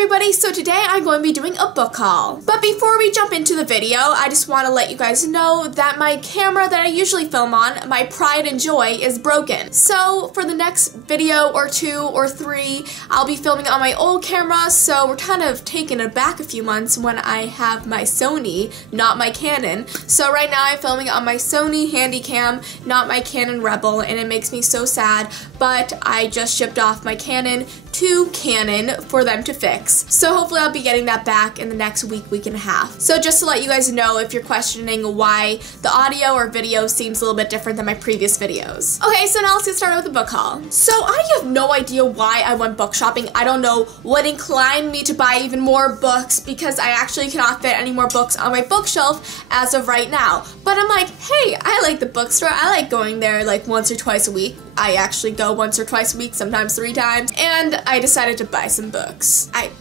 everybody, so today I'm going to be doing a book haul. But before we jump into the video, I just want to let you guys know that my camera that I usually film on, my pride and joy, is broken. So for the next video or 2 or 3, I'll be filming on my old camera, so we're kind of taking it back a few months when I have my Sony, not my Canon. So right now I'm filming on my Sony Handycam, not my Canon Rebel, and it makes me so sad, but I just shipped off my Canon to Canon for them to fix. So hopefully I'll be getting that back in the next week and a half. So just to let you guys know if you're questioning why the audio or video seems a little bit different than my previous videos. Okay, so now let's get started with the book haul. So I have no idea why I went book shopping. I don't know what inclined me to buy even more books because I actually cannot fit any more books on my bookshelf as of right now. But I'm like, hey, I like the bookstore. I like going there like once or twice a week. I actually go once or twice a week, sometimes 3 times, and I decided to buy some books. I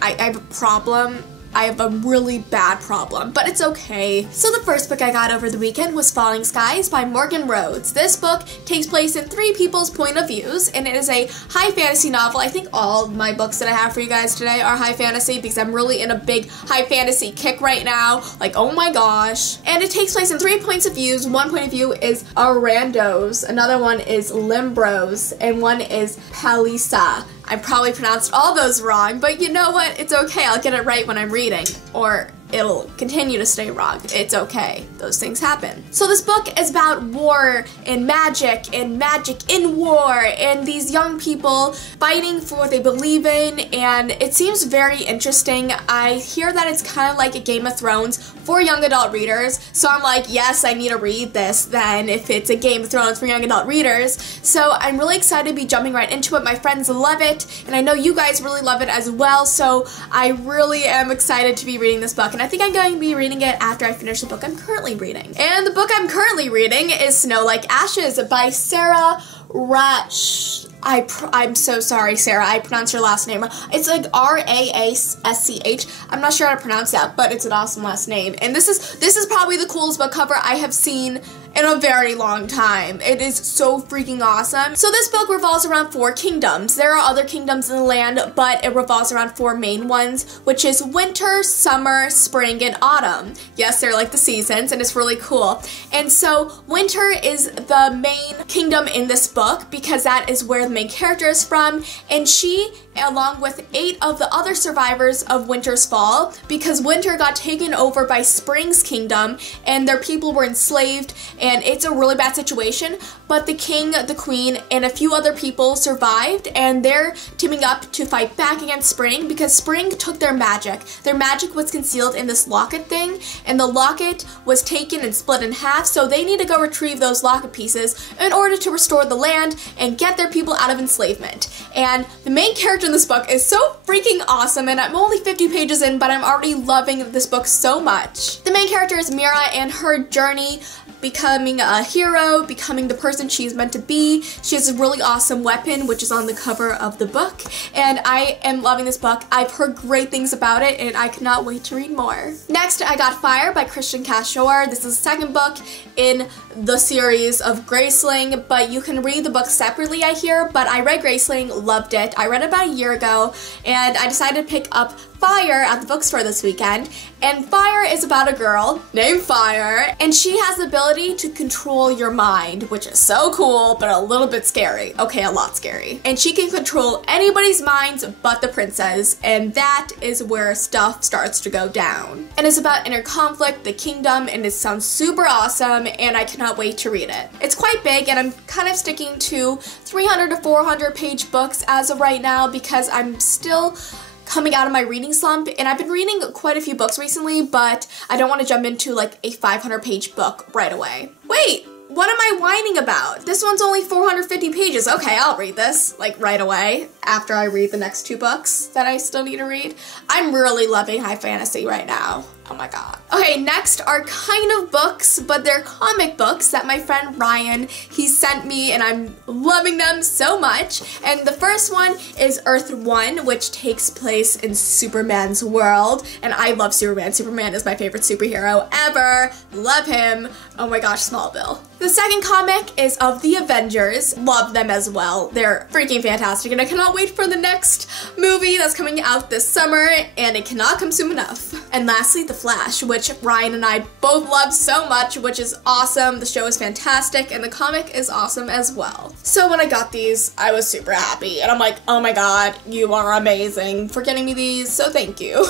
have a problem. I have a really bad problem, but it's okay. So the first book I got over the weekend was Falling Skies by Morgan Rhodes. This book takes place in 3 people's point of views, and it is a high fantasy novel. I think all of my books that I have for you guys today are high fantasy because I'm really in a big high fantasy kick right now. Like, oh my gosh. And it takes place in 3 points of views. One point of view is Arandos, another one is Limbros, and one is Palisa. I probably pronounced all those wrong, but you know what? It's okay. I'll get it right when I'm reading, or it'll continue to stay wrong. It's okay. Those things happen. So this book is about war and magic in war and these young people fighting for what they believe in, and it seems very interesting. I hear that it's kind of like a Game of Thrones for young adult readers, so I'm like, yes, I need to read this then if it's a Game of Thrones for young adult readers. So I'm really excited to be jumping right into it. My friends love it, and I know you guys really love it as well, so I really am excited to be reading this book. And I think I'm going to be reading it after I finish the book I'm currently reading. And the book I'm currently reading is Snow Like Ashes by Sarah Rach. I'm so sorry, Sarah. I pronounced your last name wrong. It's like R-A-S-C-H. I'm not sure how to pronounce that, but it's an awesome last name. And this is probably the coolest book cover I have seen in a very long time. It is so freaking awesome. So this book revolves around 4 kingdoms. There are other kingdoms in the land, but it revolves around 4 main ones, which is winter, summer, spring, and autumn. Yes, they're like the seasons, and it's really cool. And so winter is the main kingdom in this book because that is where the main character is from, and she, along with 8 of the other survivors of Winter's Fall, because Winter got taken over by Spring's kingdom and their people were enslaved, and it's a really bad situation, but the king, the queen, and a few other people survived, and they're teaming up to fight back against Spring because Spring took their magic. Their magic was concealed in this locket thing, and the locket was taken and split in half, so they need to go retrieve those locket pieces in order to restore the land and get their people out of enslavement. And the main character in this book is so freaking awesome, and I'm only 50 pages in, but I'm already loving this book so much. The main character is Mira, and her journey becoming a hero, becoming the person she's meant to be. She has a really awesome weapon, which is on the cover of the book, and I am loving this book. I've heard great things about it, and I cannot wait to read more. Next, I got Fire by Christian Cashore. This is the 2nd book in the series of Graceling, but you can read the book separately, I hear, but I read Graceling, loved it. I read it about a year ago, and I decided to pick up Fire at the bookstore this weekend, and Fire is about a girl named Fire, and she has the ability to control your mind, which is so cool, but a little bit scary. Okay, a lot scary. And she can control anybody's minds but the princess, and that is where stuff starts to go down. And it's about inner conflict, the kingdom, and it sounds super awesome, and I cannot wait to read it. It's quite big, and I'm kind of sticking to 300 to 400 page books as of right now because I'm still coming out of my reading slump, and I've been reading quite a few books recently, but I don't want to jump into like a 500 page book right away. Wait, what am I whining about? This one's only 450 pages. Okay, I'll read this like right away after I read the next 2 books that I still need to read. I'm really loving high fantasy right now. Oh my god. Okay, next are kind of books, but they're comic books that my friend Ryan, he sent me, and I'm loving them so much. And the first one is Earth 1, which takes place in Superman's world, and I love Superman. Superman is my favorite superhero ever. Love him. Oh my gosh, Smallville. The second comic is of the Avengers. Love them as well. They're freaking fantastic, and I cannot wait for the next movie that's coming out this summer, and it cannot come soon enough. And lastly, The Flash, which Ryan and I both love so much, which is awesome. The show is fantastic, and the comic is awesome as well. So when I got these, I was super happy, and I'm like, oh my god, you are amazing for getting me these, so thank you.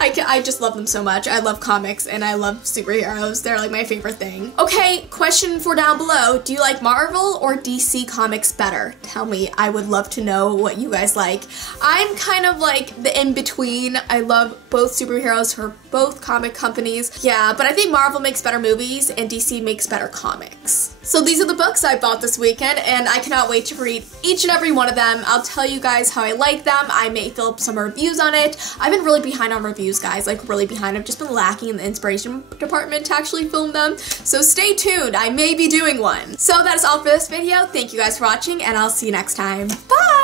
I just love them so much. I love comics, and I love superheroes. They're like my favorite thing. Okay, question for down below. Do you like Marvel or DC comics better? Tell me. I would love to know what you guys like. I'm kind of like the in-between. I love both superheroes for both comic companies. Yeah, but I think Marvel makes better movies and DC makes better comics. So these are the books I bought this weekend, and I cannot wait to read each and every one of them. I'll tell you guys how I like them. I may fill up some reviews on it. I've been really behind on reviews, guys, like really behind. I've just been lacking in the inspiration department to actually film them. So stay tuned. I may be doing one. So that is all for this video. Thank you guys for watching, and I'll see you next time. Bye!